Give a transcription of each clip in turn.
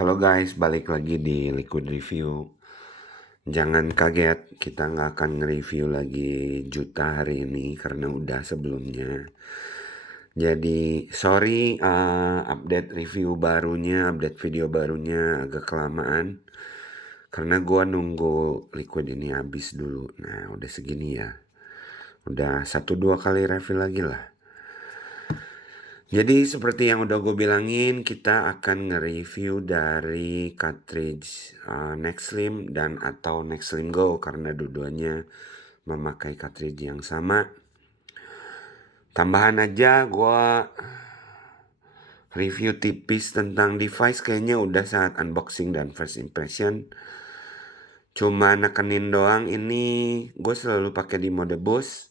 Halo guys, balik lagi di Liquid Review. Jangan kaget, kita nggak akan nge-review lagi Juta hari ini karena udah sebelumnya. Jadi sorry, update review barunya, update video barunya agak kelamaan. Karena gua nunggu Liquid ini habis dulu. Nah udah segini ya. Udah 1-2 kali review lagi lah. Jadi seperti yang udah gue bilangin, kita akan nge-review dari cartridge Nextlim dan atau Nextlim Go karena dua-duanya memakai cartridge yang sama. Tambahan aja gue review tipis tentang device, kayaknya udah saat unboxing dan first impression. Cuma nekenin doang, ini gue selalu pakai di mode boost,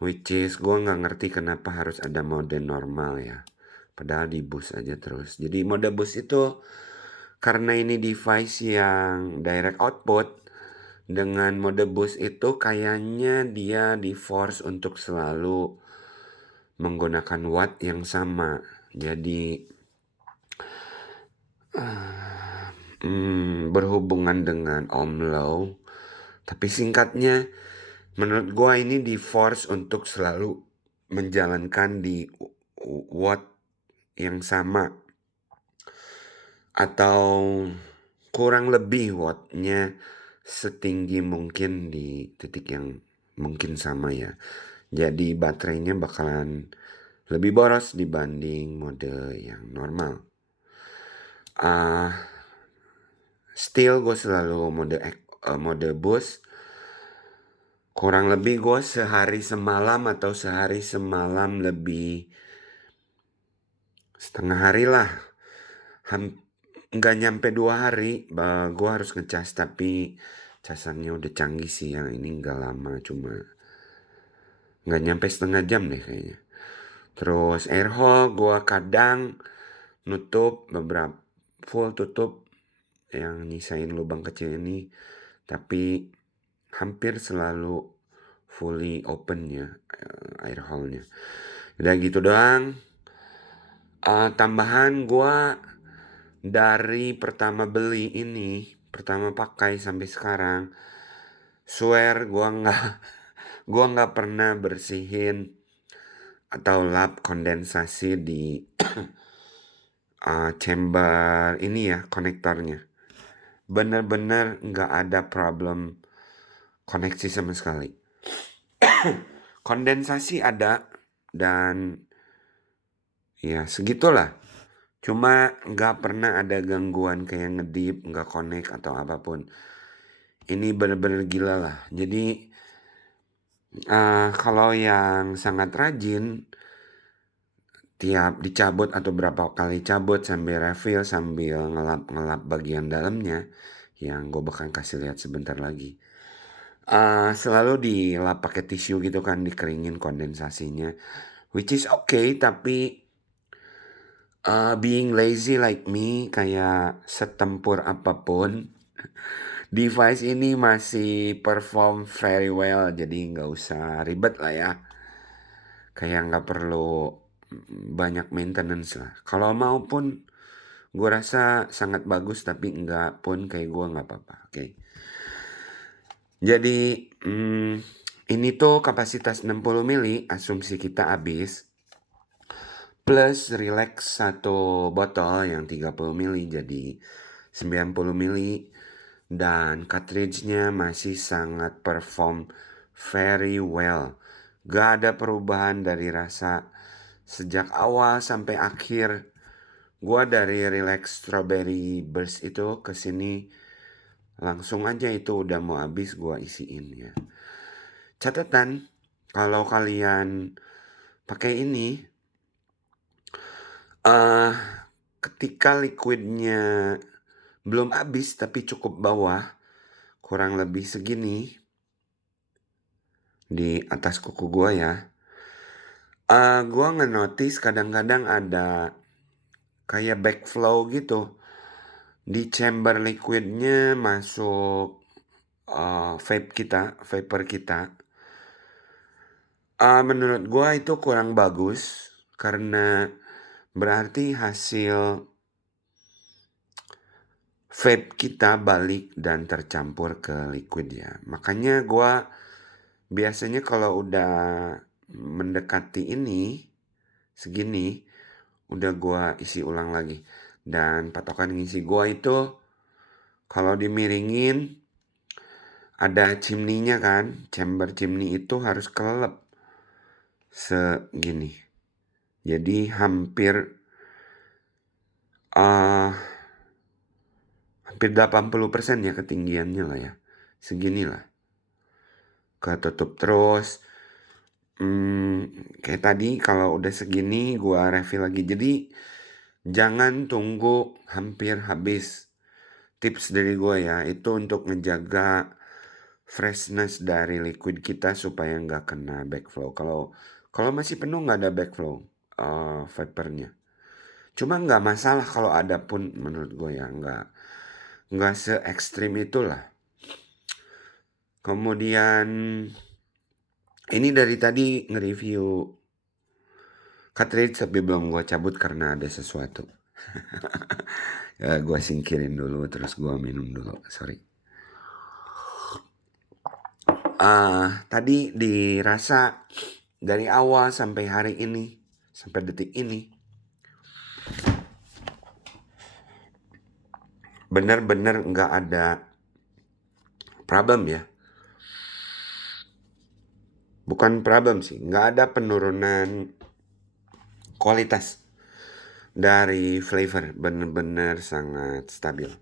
which is gue nggak ngerti kenapa harus ada mode normal ya. Padahal di boost aja terus. Jadi mode boost itu karena ini device yang direct output, dengan mode boost itu kayaknya dia di force untuk selalu menggunakan watt yang sama. Jadi berhubungan dengan ohm low. Tapi singkatnya, menurut gua ini di force untuk selalu menjalankan di watt yang sama atau kurang lebih wattnya setinggi mungkin di titik yang mungkin sama ya. Jadi baterainya bakalan lebih boros dibanding mode yang normal. Still gue selalu mode boost. Kurang lebih gue sehari semalam atau sehari semalam lebih setengah hari lah. Nggak nyampe 2 hari gue harus ngecas, tapi casannya udah canggih sih yang ini, nggak lama, cuma nggak nyampe setengah jam deh kayaknya. Terus air hole gue kadang nutup beberapa, full tutup yang nyisain lubang kecil ini, tapi hampir selalu fully open ya air hole-nya. Udah gitu doang. Tambahan gue dari pertama beli ini, pertama pakai sampai sekarang, swear gua nggak pernah bersihin atau lap kondensasi di chamber ini ya, konektornya. Bener-bener nggak ada problem koneksi sama sekali. Kondensasi ada dan ya segitulah. Cuma nggak pernah ada gangguan kayak ngedip, nggak connect atau apapun. Ini bener-bener gila lah. Jadi kalau yang sangat rajin, tiap dicabut atau berapa kali cabut sambil refill, sambil ngelap bagian dalamnya, yang gue bakal kasih lihat sebentar lagi. Selalu dilap pakai tisu gitu kan, dikeringin kondensasinya, which is okay, tapi being lazy like me, kayak setempur apapun, device ini masih perform very well, jadi nggak usah ribet lah ya. Kayak nggak perlu banyak maintenance lah. Kalau mau pun gue rasa sangat bagus, tapi nggak pun kayak gue nggak apa-apa. Oke. Jadi ini tuh kapasitas 60 mili, asumsi kita habis. Plus relax satu botol yang 30 mili jadi 90 mili. Dan cartridge-nya masih sangat perform very well. Gak ada perubahan dari rasa sejak awal sampai akhir. Gua dari Relax Strawberry Burst itu ke sini langsung aja itu udah mau habis gua isiin ya. Catatan, kalau kalian pakai ini, ketika liquidnya belum habis tapi cukup bawah, kurang lebih segini di atas kuku gua ya, gua nge-notice kadang-kadang ada kayak backflow gitu di chamber liquidnya masuk vapor kita. Menurut gua itu kurang bagus karena berarti hasil vape kita balik dan tercampur ke liquid ya. Makanya gua biasanya kalau udah mendekati ini, segini, udah gua isi ulang lagi. Dan patokan ngisi gua itu kalau dimiringin ada chimney-nya kan, chamber chimney itu harus kelelep segini. Jadi hampir 80% ya ketinggiannya lah ya. Segini lah. Ketutup terus. Kayak tadi kalau udah segini gua refill lagi. Jadi jangan tunggu hampir habis. Tips dari gua ya, itu untuk ngejaga freshness dari liquid kita supaya nggak kena backflow. Kalau masih penuh nggak ada backflow vapornya. Cuma nggak masalah kalau ada pun menurut gue ya nggak se ekstrim itulah. Kemudian ini dari tadi nge-review cartridge tapi belum gue cabut karena ada sesuatu. Ya, gue singkirin dulu terus gue minum dulu. Sorry. Tadi dirasa dari awal sampai hari ini, sampai detik ini, benar-benar nggak ada problem ya. Bukan problem sih, nggak ada penurunan kualitas dari flavor, benar-benar sangat stabil.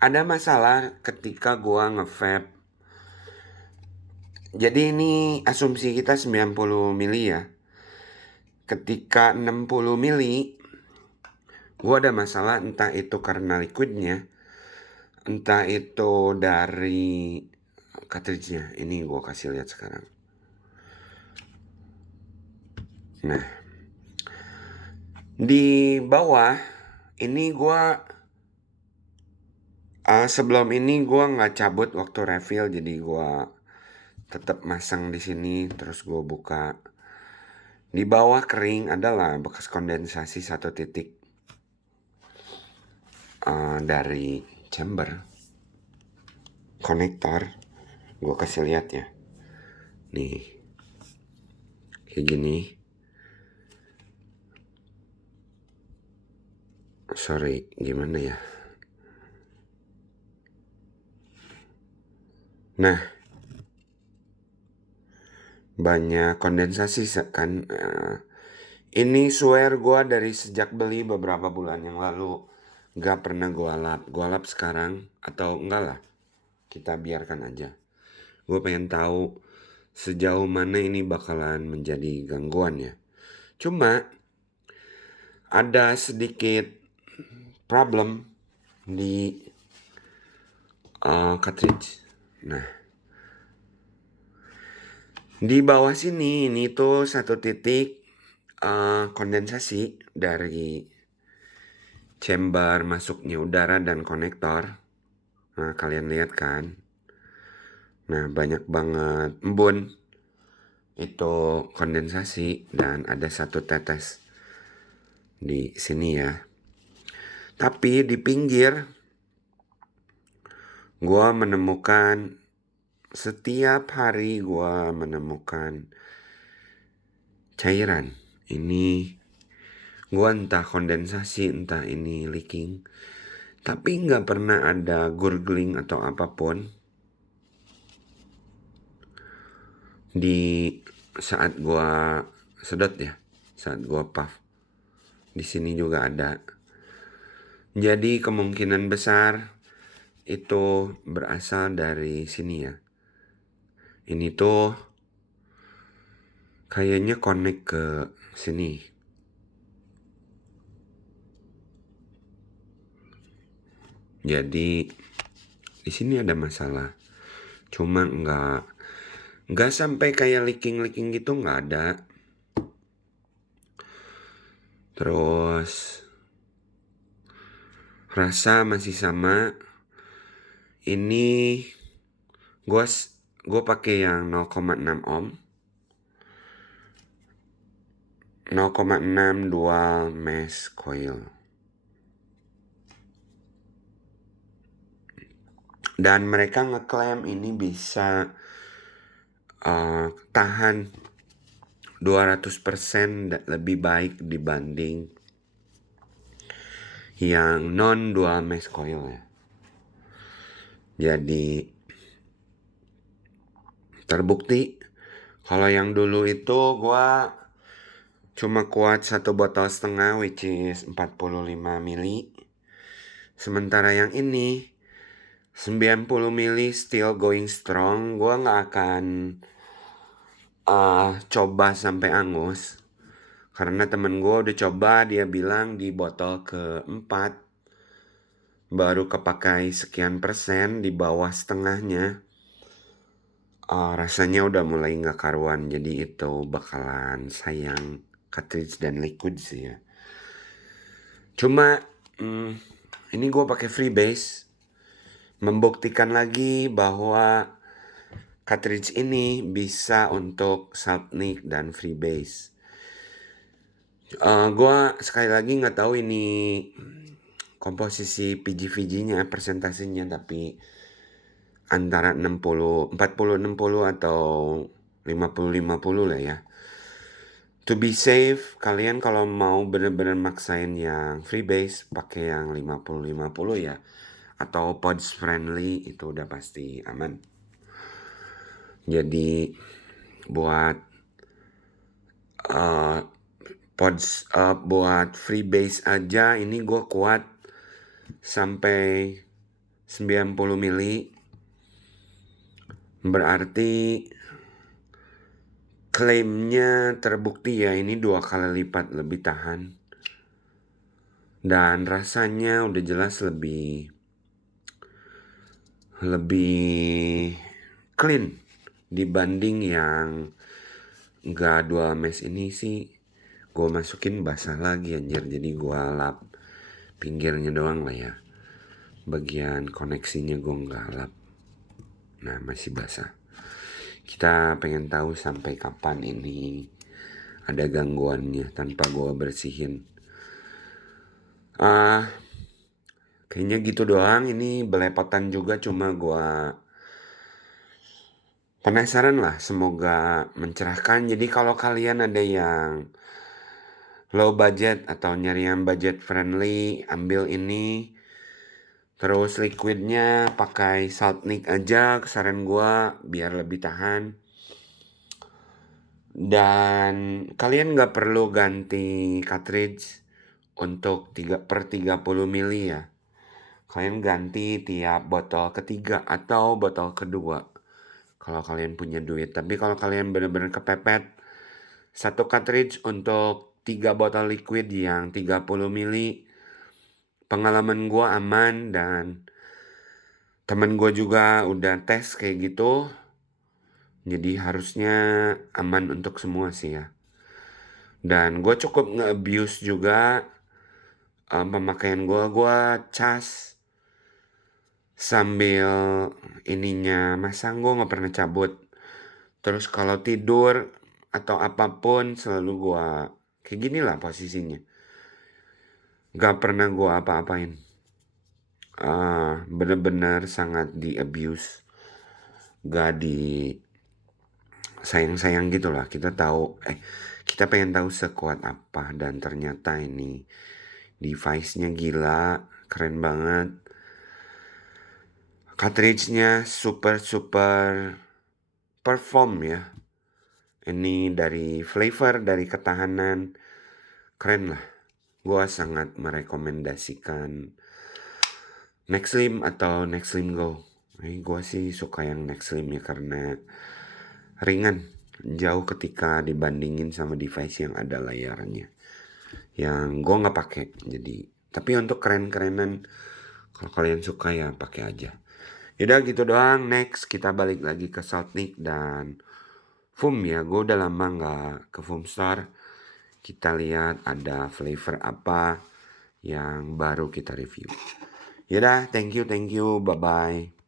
Ada masalah ketika gua nge-vape. Jadi ini asumsi kita 90 mili ya. Ketika 60 mili, gua ada masalah entah itu karena liquidnya, entah itu dari cartridge-nya. Ini gua kasih lihat sekarang. Nah, di bawah ini gua sebelum ini gua nggak cabut waktu refill, jadi gua tetap masang di sini terus gue buka. Di bawah kering adalah bekas kondensasi 1 titik dari chamber konektor. Gue kasih lihat ya. Nih. Kayak gini. Sorry, gimana ya? Nah, banyak kondensasi kan. Ini swear gue dari sejak beli beberapa bulan yang lalu gak pernah gue lap. Gue lap sekarang atau enggak lah. Kita biarkan aja. Gue pengen tahu sejauh mana ini bakalan menjadi gangguan ya. Cuma ada sedikit problem di cartridge. Nah, di bawah sini ini tuh 1 titik kondensasi dari chamber masuknya udara dan konektor. Nah, kalian lihat kan? Nah, banyak banget embun. Itu kondensasi dan ada 1 tetes di sini ya. Tapi di pinggir gua menemukan setiap hari gua menemukan cairan. Ini gua entah kondensasi, entah ini leaking. Tapi nggak pernah ada gurgling atau apapun di saat gua sedot ya, saat gua puff. Di sini juga ada. Jadi kemungkinan besar itu berasal dari sini ya. Ini tuh kayaknya connect ke sini. Jadi di sini ada masalah. Cuma nggak sampai kayak leaking gitu, nggak ada. Terus rasa masih sama. Ini gue pakai yang 0,6 ohm. 0,6 dual mesh coil. Dan mereka ngeklaim ini bisa tahan 200% lebih baik dibanding yang non dual mesh coil ya. Jadi terbukti kalau yang dulu itu gua cuma kuat 1,5 botol which is 45 mili. Sementara yang ini 90 mili still going strong. Gua nggak akan coba sampai angus. Karena temen gue udah coba, dia bilang di botol keempat baru kepakai sekian persen, di bawah setengahnya. Rasanya udah mulai nggak karuan, jadi itu bakalan sayang cartridge dan liquid sih ya. Cuma ini gue pakai Freebase, membuktikan lagi bahwa cartridge ini bisa untuk SaltNick dan Freebase. Gue sekali lagi nggak tahu ini komposisi PG-VG-nya, persentasenya, tapi antara 40-60 atau 50-50 lah ya. To be safe, kalian kalau mau bener-bener maksain yang Freebase, pakai yang 50-50 ya. Atau pods friendly, itu udah pasti aman. Jadi buat buat Freebase aja ini gue kuat sampai 90 mili. Berarti klaimnya terbukti ya, ini 2 kali lipat lebih tahan. Dan rasanya udah jelas lebih clean dibanding yang enggak dual mesh ini sih. Gue masukin basah lagi anjir, jadi gue lap pinggirnya doang lah ya. Bagian koneksinya gue nggak lap. Nah, masih basah. Kita pengen tahu sampai kapan ini ada gangguannya tanpa gue bersihin. Kayaknya gitu doang. Ini belepotan juga, cuma gue penasaran lah. Semoga mencerahkan. Jadi kalau kalian ada yang low budget atau nyari yang budget friendly, ambil ini. Terus liquidnya pakai SaltNick aja, saran gua, biar lebih tahan. Dan kalian nggak perlu ganti cartridge untuk 3/30 mili ya. Kalian ganti tiap botol ketiga atau botol kedua kalau kalian punya duit. Tapi kalau kalian bener-bener kepepet, satu cartridge untuk 3 botol liquid yang 30 mili. Pengalaman gua aman dan temen gue juga udah tes kayak gitu. Jadi harusnya aman untuk semua sih ya. Dan gue cukup nge-abuse juga pemakaian gue. Gue cas sambil ininya masang, gue gak pernah cabut. Terus kalau tidur atau apapun selalu gue kayak gini lah posisinya. Gak pernah gue apa-apain. Bener-bener sangat di-abuse. Gak di sayang-sayang gitu lah. Kita pengen tahu sekuat apa, dan ternyata ini device-nya gila, keren banget. Cartridge-nya super perform ya. Ini dari flavor, dari ketahanan, keren lah. Gua sangat merekomendasikan Nextlim atau Nextlim Go. Gua sih suka yang Nextlim ya, karena ringan, jauh ketika dibandingin sama device yang ada layarnya, yang gue nggak pakai. Jadi, tapi untuk keren-kerenan, kalau kalian suka ya pakai aja. Yaudah gitu doang. Next kita balik lagi ke SaltNick dan foam ya. Gue udah lama nggak ke foam store. Kita lihat ada flavor apa yang baru kita review. Yaudah, thank you, bye bye.